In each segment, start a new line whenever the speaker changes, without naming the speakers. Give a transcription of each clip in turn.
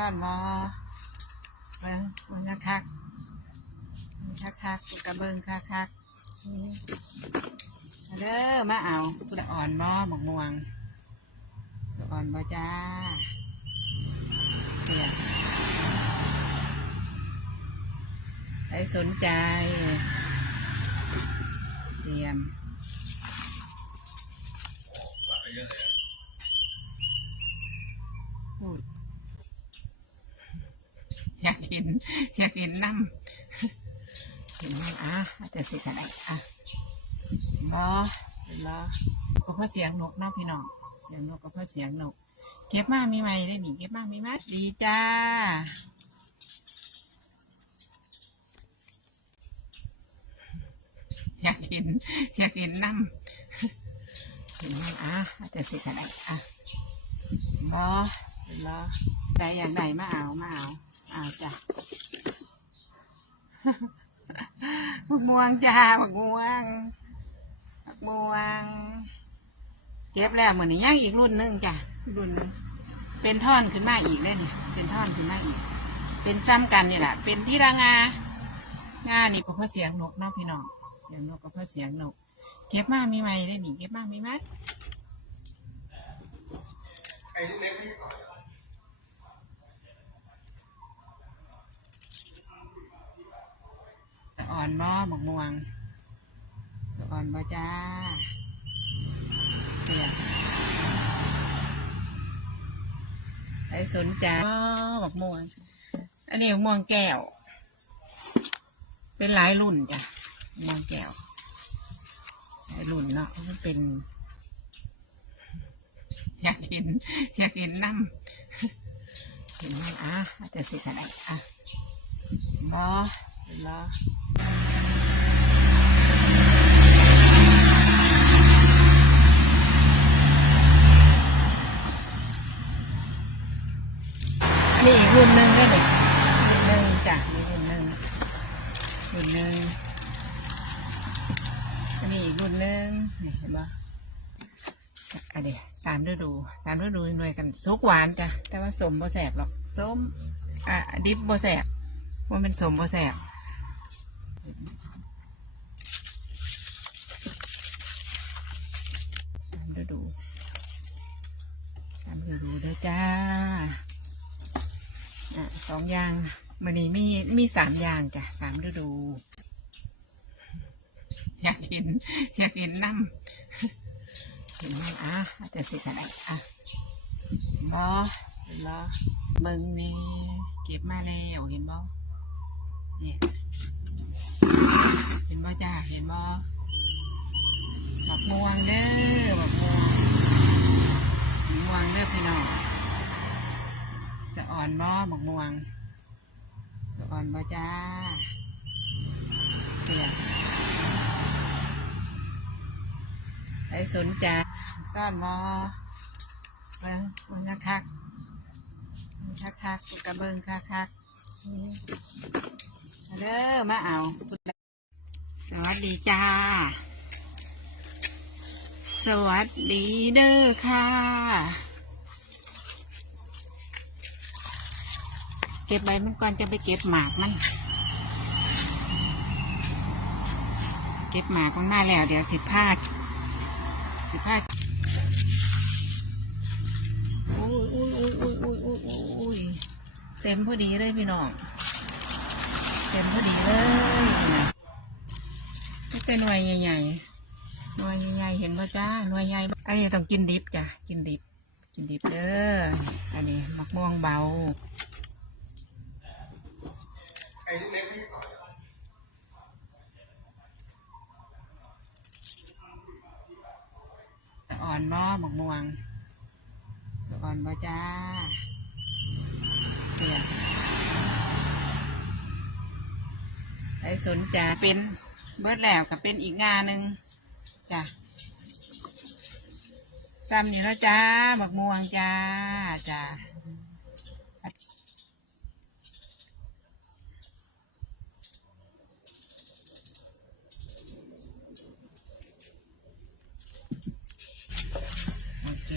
ซ่อนบอเบิ้งเบิ้งคักคักคักกระเบิ้งคักคักเด้อมาเอากุละอ่อนบอหมกม่วงสอ่อนบอจ้าเดี๋ยใครสนใจ เตรียมพูด ห็น อยากเห็นน้ำเห็นไหมอะอาจจะสิกันอะบอเห็นบอก็เพราะเสียงนกเนาะพี่น้อง เสียงนกก็เพราะเสียงนก เก็บมามีไหมได้หนิเก็บมามีไหมดีจ้าอยากเห็นอยากเห็นน้ำเห็นไหมอะอาจจะสิกันอะบอเห็นบอใดอย่างใดมาเอามาเอาเอาจ้ะบักม่วงจ้าบักม่วงบักม่วง เก็บแล้วเหมือนนี้ย่างอีกรุ่นหนึงจ้ะรุ่นหนึงเป็นท่อนขึ้นมาอีกเลยเนี่ยเป็นท่อนขึ้นมาอีก เป็นซ้ำกันนี่แหละเป็นที่ระงางานี่ก็เพราะเสียงนกเนาะพี่น้องเสียงนกก็เพราะเสียงนก เก็บมามีไหมได้หนิเก็บมามีไหมสะ อ่อนบ่หมกม่วงสะอ่อนบ่จ้าเดี๋ยวใครสนใจบ่หมกม่วง อันนี้หมกม่วงแก้ว เป็นหลายรุ่นจ้ะหมกม่วงแก้วหลายรุ่นเนาะมันเป็น อยากเห็น อยากเห็นน้ำเห็นไหมอะจะสิกันอะบ่ นบ่นี่อีกรุ่นหนึ่งก็เด็กรุ่นหนึ่งจ้ะมีรุ่นหนึ่งรุ่นหนึ่งอันนี้อีกรุ่นหนึ่งนี่เห็นปะอันนี้สามฤดูสามฤดูหน่วยสันสุกหวานจ้ะแต่ว่าสมบ่แสบหรอกสมอะดิบบ่แสบว่าเป็นสมบ่แสบ สามฤดูสามฤดูเด้อจ้าอะสองอย่างมันนี้มีมีสามอย่างจ้ะสามฤดู อยากเห็น อยากเห็นน้ำเห็นไหมอะอาจจะสิกันอะบอเห็นบอเบิ่งนี่เก็บมาแล้วเห็นบอเนี่ย เห็นบอจ้าเห็นบอบักม่วงเด้อบักม่วงม่วงเด้อพี่น้องสะอ่อนบ่หมกม่วงสะอ่อนบ่จ้าเดี๋ยวใครสนใจซ่อนบ่เบิ้งเบิ้งคักคักคักกระเบิงคักคักเด้อมาเอา สวัสดีจ้า สวัสดีเด้อค่ะ เก็บใบมันก่อนจะไปเก็บหมากมันเก็บหมากมันมาแล้ว เดี๋ยวสิบห้าสิบห้าโอ้ยโอ้ยโอ้ยโอ้ยโอ้ยโอ้ยโอ้ยเต็มพอดีเลยพี่น้อง เต็มพอดีเลย ป็นหน่วยใหญ่ๆหน่วยใหญ่ๆเห็นป่ะจ้าหน่วยใหญ่ อันนี้ต้องกินดิบจ้ะ กินดิบ กินดิบเด้อ อันนี้มะม่วงเบาสะอ่อนบ่หมกม่วงสอ่อนบ่จ้าเดี๋ยใครสนใจเป็น เบิดแล้วก็เป็นอีกงานหนึ่งจ้ะซ้ำนี่แล้วจ้าหมกม่วงจ้าจ้าโอเค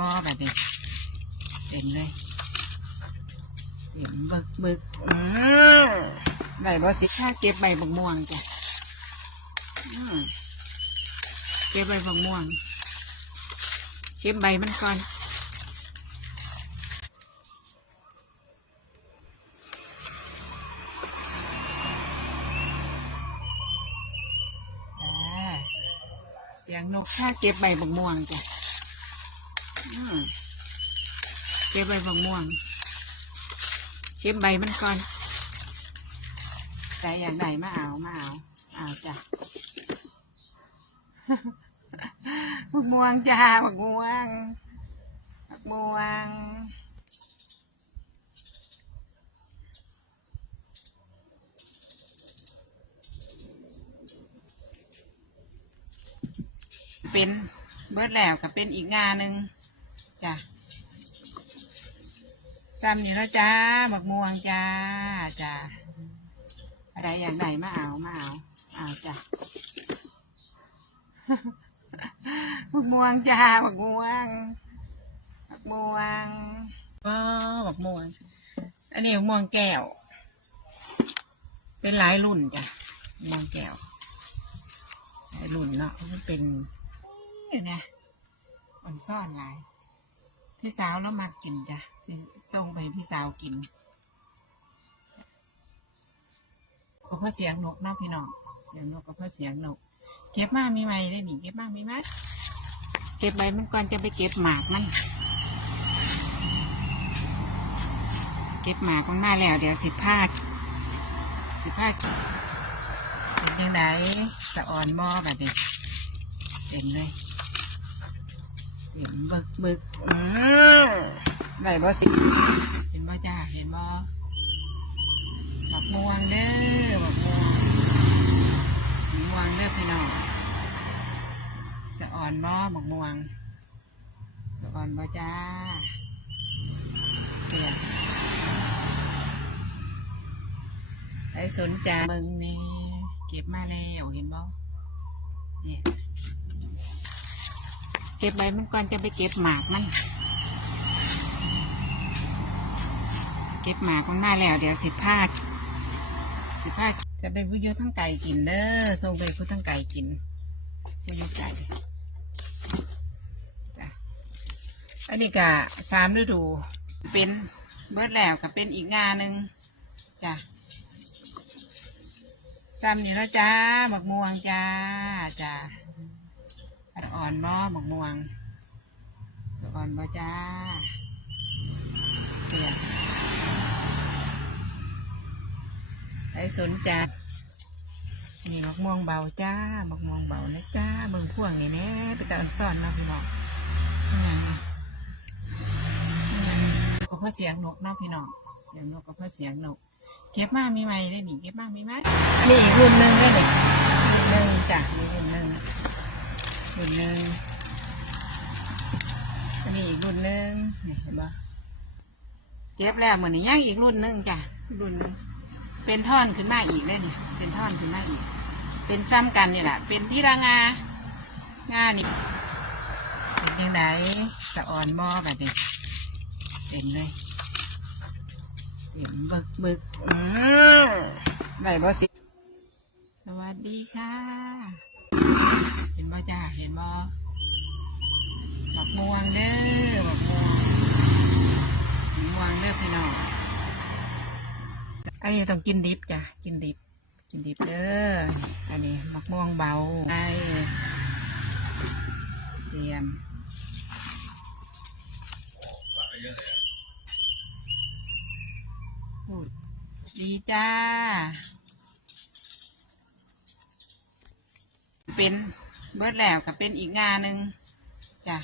อ่อนบ่แบบนี้เต็มเลยเต็มบึกบึกอืมได้บ่สิค่าเก็บใบบักม่วงจ้ะอืมเก็บใบบักม่วงเก็บใบมันก่อนอ่าเสียงนกถ้าเก็บใบบักม่วงจ้ะ เก็บใบบักม่วงเก็บใบมันก่อนใจอยากได้มาเอามาเอาเอาจ้ะบักม่วงจ้าบักม่วงบักม่วงเป็นเบิดแล้วก็เป็นอีกงานหนึ่งจ้ะ ซ้ำนี่แล้วจ้าบักม่วงจ้าจ้าอะไรอย่างไหนมาเอามาเอาเอาจ้ะบักม่วงจ้าบักม่วงบักม่วงว้าวบักม่วงอันนี้บักม่วงแก้ว เป็นหลายรุ่นจ้ะม่วงแก้วหลายรุ่นเนาะมันเป็นอยู่นะอ่อนซ่อนหลายพี่สาวแล้วมากินจ้ะ ส่งไปพี่สาวกินก็เพราะเสียงนกนอกพี่น้องเสียงนกก็เพราะเสียงนก เก็บมากมีไหมได้หนิเก็บมากมีไหมเก็บใบมันก่อนจะไปเก็บหมากมันเก็บหมากมันมาแล้ว เดี๋ยวสิบผ้าสิบผ้าเป็นยังไงสะอ่อนมอแบบนี้เต็มเลยเต็มบึกบึกอืม ได้บ่สิ เห็นบ่จ้า เห็นบ่บักม่วงเด้อบักม่วงบักม่วงเด้อพี่น้องสะอ่อนบ่บักม่วงสะอ่อนบ่จ้าเดี๋ยวใครสนใจเบิ่งนี่เก็บมาแล้วเห็นบ่เนี่ยเก็บใบมันก่อนจะไปเก็บหมากมัน ก็บหมากมันมาแล้ว เดี๋ยวสิผ้าสิผ้าจะไปผู้ยุทั้งไก่กินเด้อส่งไปผู้ทั้งไก่กินผู้ยุไก่จ้ะอันนี้ก็สามฤดูเป็นเบิดแล้วก็เป็นอีกงานหนึ่งจ้ะซ้ำนี่แล้วจ้าบักม่วงจ้าจ้าอ่อนบ่หมักม่วงอ่อนบ่จ้าเดี๋ยว รสนใจนี่หมกม่วงเบาจ้าหมกม่วงเบานะจ้าเบิ่งพวงนี่แน่ไปตาอันซ่อนนาะพี่น้องนี่ไงนี่ไงก็เพราะเสียงนกนาะพี่น้องเสียงนกก็เพราะเสียงนกเก็บมากมีไหมได้หนิเก็บมากมีไหมอันนี้อีกรุ่นหนึ่งได้หนิรุ่นหนึ่งจ้ะนี่รุ่นหนึ่งรุ่นหนึ่งอันนี้อีกรุ่นหนึ่งนี่เห็นปะเก็บแล้วเหมือนย่างอีกรุ่นหนึ่งจ้ะรุ่นหนึ่ง เป็นท่อนขึ้นมาอีกเลยนี่เป็นท่อนขึ้นมาอีก เป็นซ้ำกันนี่แหละเป็นที่รางางานี่เป็นยังไงสะอ่อนมอแบบนี้เต็มเลยเต็มบึกบึกอืมได้บ่สิสวัสดีค่ะ เห็นบ่จ้าเห็นบ่บักม่วงเด้อบักม่วงบักม่วงเด้อพี่น้อง อันนี้ต้องกินดิบจ้ะ กินดิบ กินดิบเด้อ อันนี้บักม่วงเบาไอเตรียมพูดดีจ้า เป็นเบิดแล้วก็เป็นอีกงานหนึ่งจ้ะ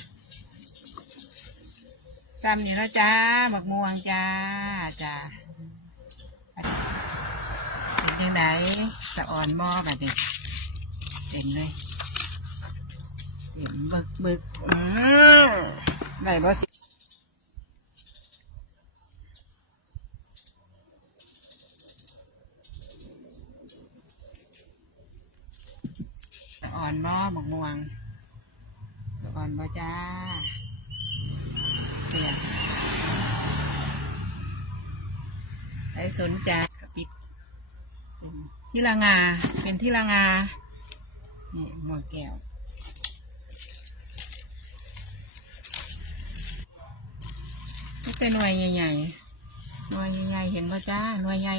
ซ้ำนี่แล้วจ้าบักม่วงจ้าจ้า ยังไงสะอ่อนมอแบบนี้เต็มเลยเต็มบึกบึกอืมได้บ่สิสะอ่อนมอบักม่วงสะอ่อนบ่จ้าเสียใครสนใจ ที่ละงา เป็นที่ละงานี่หมอแก้วที่เป็นหน่วยใหญ่ๆหน่วยใหญ่ๆเห็นป่ะจ้าหน่วยใหญ่